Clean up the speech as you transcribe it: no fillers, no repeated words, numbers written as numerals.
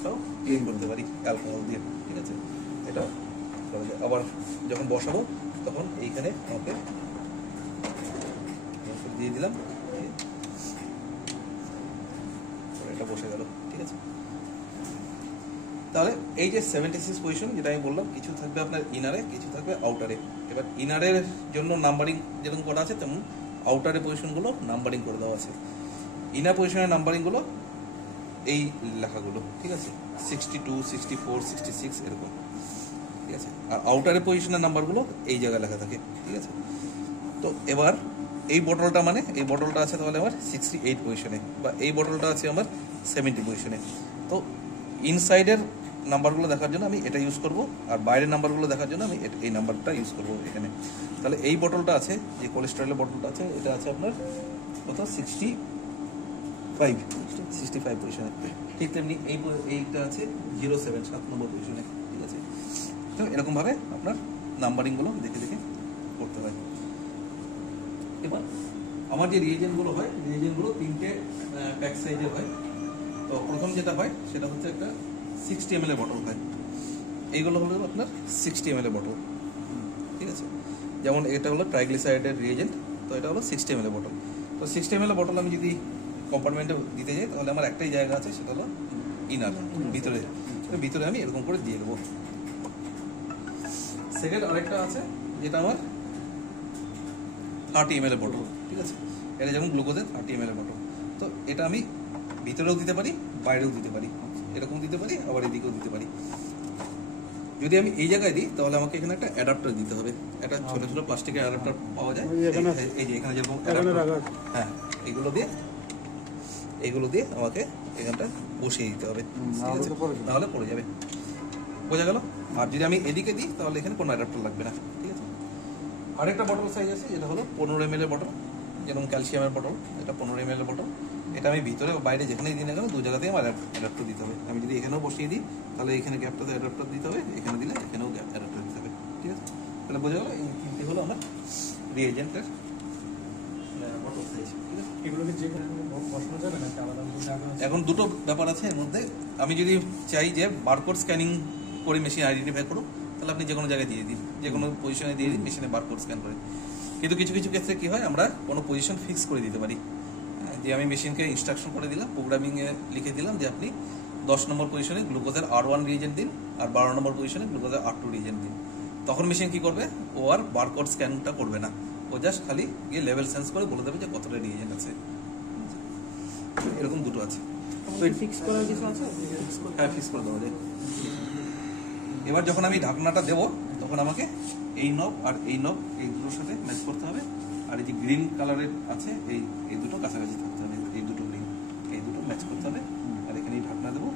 বটলটাও clean করতে পারি alcohol দিয়ে, ঠিক আছে। এটা আবার যখন বসাবো তখন এইখানে আমাকে দিয়ে দিলাম, এটা বসে গেল, ঠিক আছে। তাহলে এই যে 76 পজিশন যেটা আমি বললাম, কিছু থাকবে আপনার ইনারে, কিছু থাকবে আউটারে। এবার ইনারের জন্য নাম্বারিং যেরকম করা আছে তেমন আউটারের পজিশনগুলো নাম্বারিং করে দেওয়া আছে। ইনার পজিশনের নাম্বারিংগুলো এই লেখাগুলো, ঠিক আছে, 62, 64, 66 এরকম, ঠিক আছে। আর আউটারের পজিশনের নাম্বারগুলো এই জায়গায় লেখা থাকে, ঠিক আছে। তো এবার এই বটলটা মানে এই বটলটা আছে তাহলে আমার 68 পজিশনে, বা এই বটলটা আছে আমার 70 পজিশনে। তো ইনসাইডের নাম্বারগুলো দেখার জন্য আমি এটা ইউজ করব, আর বাইরের নাম্বারগুলো দেখার জন্য আমি এই নাম্বারটা ইউজ করব এখানে। তাহলে এই বটলটা আছে, যে কোলেস্টেরলের বটলটা আছে, এটা আছে আপনার কত 65 পজিশনে। ঠিক তেমনি এইটা আছে 07 7 নম্বর পজিশনে, ঠিক আছে। তো এরকমভাবে আপনার নাম্বারিংগুলো দেখে দেখে করতে হয়। এবার আমার যে রিয়েজেন্টগুলো হয়, রিয়েজেন্টগুলো 3টে প্যাক সাইজের হয়। তো প্রথম যেটা হয় সেটা হচ্ছে একটা 60 ml এর বটল হয়। এইগুলো হলো আপনার 60 ml এর বটল, ঠিক আছে। যেমন এটা হলো ট্রাইগ্লিসারাইডের রিয়েজেন্ট, তো এটা হলো 60 ml এর বটল। তো 60 ml এর বটল আমি যদি কম্পার্টমেন্টে দিতে যাই তাহলে আমার একটাই জায়গা আছে, সেটা হলো ইনার, ভিতরে আমি এরকম করে দিয়ে দেবো। সেকেন্ড আরেকটা আছে যেটা আমার 30 ml এর বটল, ঠিক আছে। এটা যেমন গ্লুকোজের 30 ml এর বটল। তো এটা আমি ভিতরেও দিতে পারি, বাইরেও দিতে পারি, এরকম দিতে পারি, আবার এদিকেও দিতে পারি। যদি আমি এই জায়গায় দিই তাহলে আমাকে এখানে একটা অ্যাডাপ্টার দিতে হবে। একটা ছোট ছোট প্লাস্টিকের অ্যাডাপ্টার পাওয়া যায়, এই যে এখানে যেরকম, হ্যাঁ, এইগুলো দিয়ে আমাকে এখানটা বসিয়ে দিতে হবে, ঠিক আছে, তাহলে পড়ে যাবে। বোঝা গেল? আর যদি আমি এদিকে দিই তাহলে এখানে কোনো অ্যাডাপ্টার লাগবে না, ঠিক আছে। আরেকটা বটল সাইজ আছে যেটা হলো 15 ml এর বটল, যেরকম ক্যালসিয়ামের বটল, এটা 15 ml এর বটল। এটা আমি ভিতরে ও বাইরে যেখানেই দিই না কেন, দু জায়গাতেই আমার অ্যাডাপ্টার দিতে হবে। আমি যদি এখানেও বসিয়ে দিই তাহলে এখানে গ্যাপটাতে অ্যাডাপ্টার দিতে হবে, এখানে দিলে এখানেও অ্যাডাপ্টার দিতে হবে, ঠিক আছে। তাহলে বোঝা গেল? এই তিনটি হলো আমার রিয়েজেন্টের বটল সাইজ, ঠিক আছে। এগুলোকে যে বসানো যাবে না আলাদা? এখন দুটো ব্যাপার আছে এর মধ্যে। আমি যদি চাই যে বারকোড স্ক্যানিং করে মেশিন আইডেন্টিফাই করুক, তাহলে আপনি যে কোনো জায়গায় দিয়ে দিন, যে কোনো পজিশনে দিয়ে দিন, মেশিনে বারকোড স্ক্যান করে। কিন্তু কিছু কিছু ক্ষেত্রে কী হয়, আমরা কোনো পজিশন ফিক্স করে দিতে পারি, যে আমি মেশিনকে ইনস্ট্রাকশন করে দিলাম, প্রোগ্রামিংয়ে লিখে দিলাম যে আপনি 10 নম্বর পজিশনে গ্লুকোজের R1 রিয়েজেন্ট দিন, আর 12 নম্বর পজিশনে গ্লুকোজের R2 রিয়েজেন্ট দিন। তখন মেশিন কী করবে, ও আর বারকোড স্ক্যানটা করবে না, ও জাস্ট খালি গিয়ে লেভেল সেন্স করে বলে দেবে যে কতটা রিয়েজেন্ট আছে। এরকম দুটো আছে। ফিক্স করার কিছু আছে? হ্যাঁ, ফিক্স করে দেওয়া যায়। এবার যখন আমি ঢাকনাটা দেবো তখন আমাকে এই নব আর এই নব এই দুটোর সাথে ম্যাচ করতে হবে, আর এই যে গ্রিন কালারের আছে এই দুটো কাছাকাছি থাকতে হবে, এই দুটো গ্রিন, এই দুটো ম্যাচ করতে হবে। আর এখানে ঢাকনা দেবো,